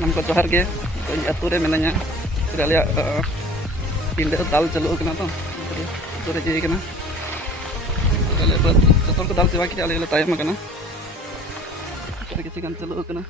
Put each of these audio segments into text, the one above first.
Nam ko johar ge to atu re menanya kira lihat pindah dal jalur kena to itu re jadi kena kali buat setor ke dal sewa kita ale tayam kena kita kecil kan jalur kena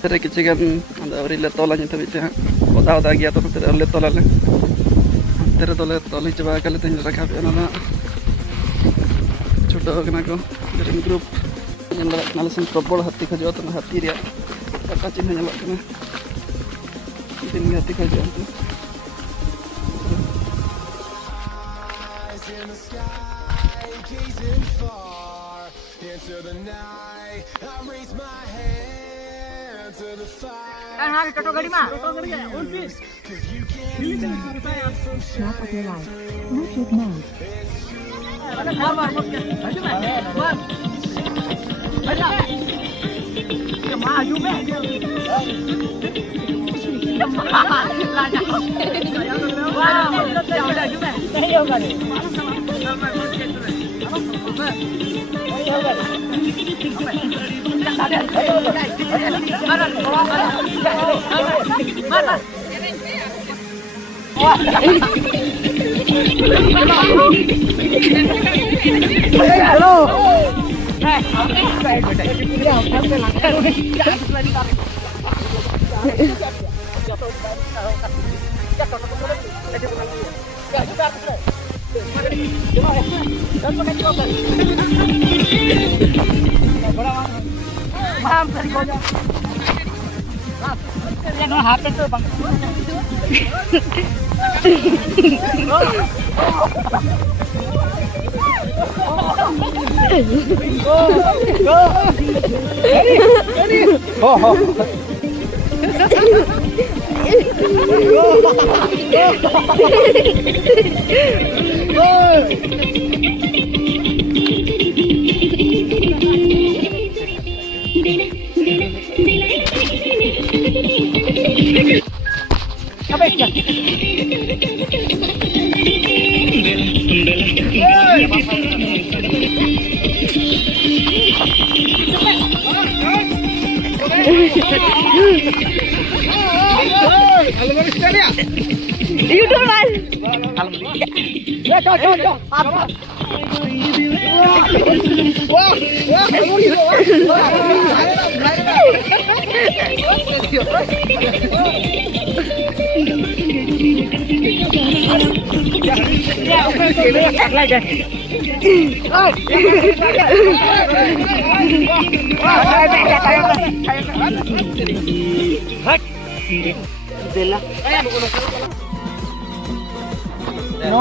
Tere kici kan ada ori le tola nyata bicha oda gya to tere le tola le tere tole toli coba kali tin rakha pe na छोटा कना को dream group नालसन प्रबल हाथी खजो तो हाथी रे का चिन्ह नला कना दिन हाथी खजो टोटो गाड़ी में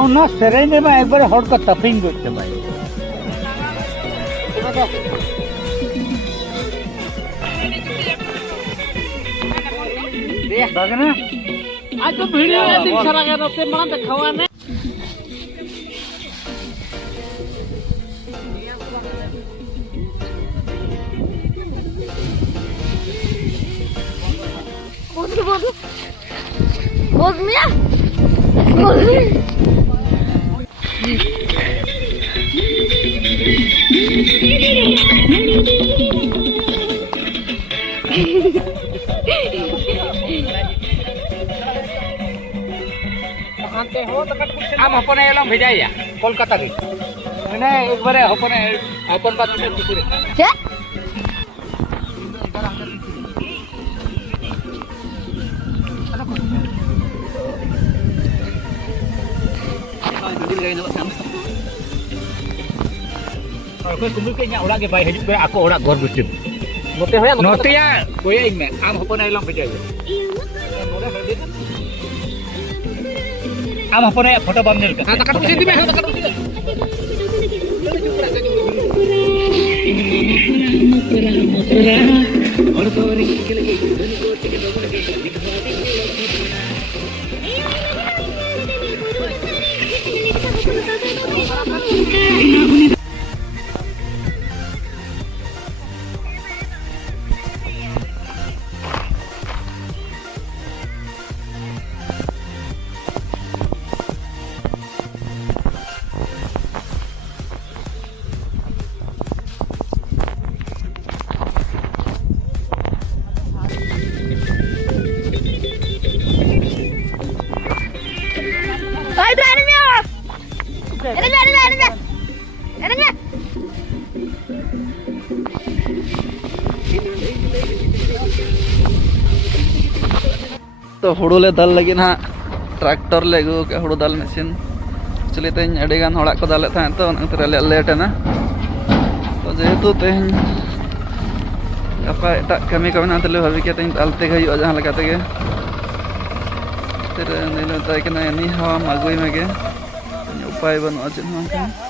No, serene में एक बार हॉट का तपिंग करते भाई। बगना? आज तो वीडियो है दिन सारा का रस्ते में दिखावा ने। बोल मिया आम अपने एलम भेजा या कोलकाता की मैंने एक बार अपने अपन बात में पूछे क्या कोई कुम्बल के nya orang ke baik hidup aku orang gor bucin note ya koy ing me am hopon ai long भेजा am hopon ai photo bam nil ka ha takat bucin dibe ha takat bucin और तो निकल गई धन को टिक दो दिखवा दे तो हुड़ू ले दाल लगी ना ट्रैक्टर ले अगू के हुड़ू दाल मशीन एक्चुअली तेज अड़ीगान हड़ा को दाले था तो लेट ना तो जेहेतु तेज गपा एट कमी को मेना तले भाभी के तेज दालते हुआ जहाँ लगाते मताई एनी हवा अगुई मेगे उपाय बनू चेक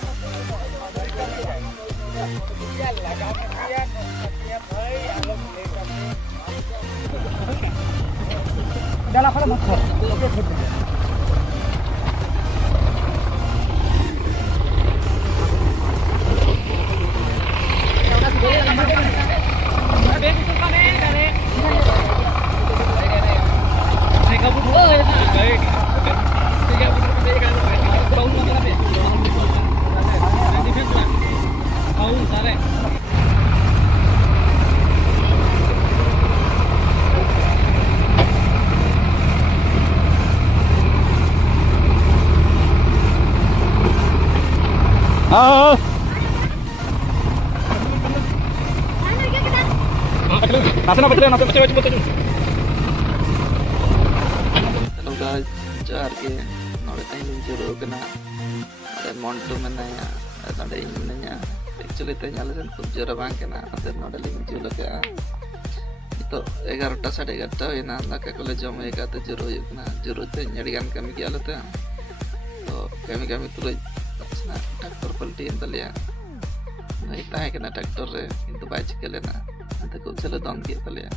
जार के जुड़ना मंटू मेनाया एक्चुअली तेज खूब जोर बांग जुल तो 11टा 11:30 होना दाका को जम हेकाते जुरू जुरूते अड़ीगान कमी के आलते तो कमी कमी तुरंत ट्रैक्टर पलटीन तलिया नहीं ट्रैक्टर रे किंतु बाय चिके लेना खूब चले दम किए तलिया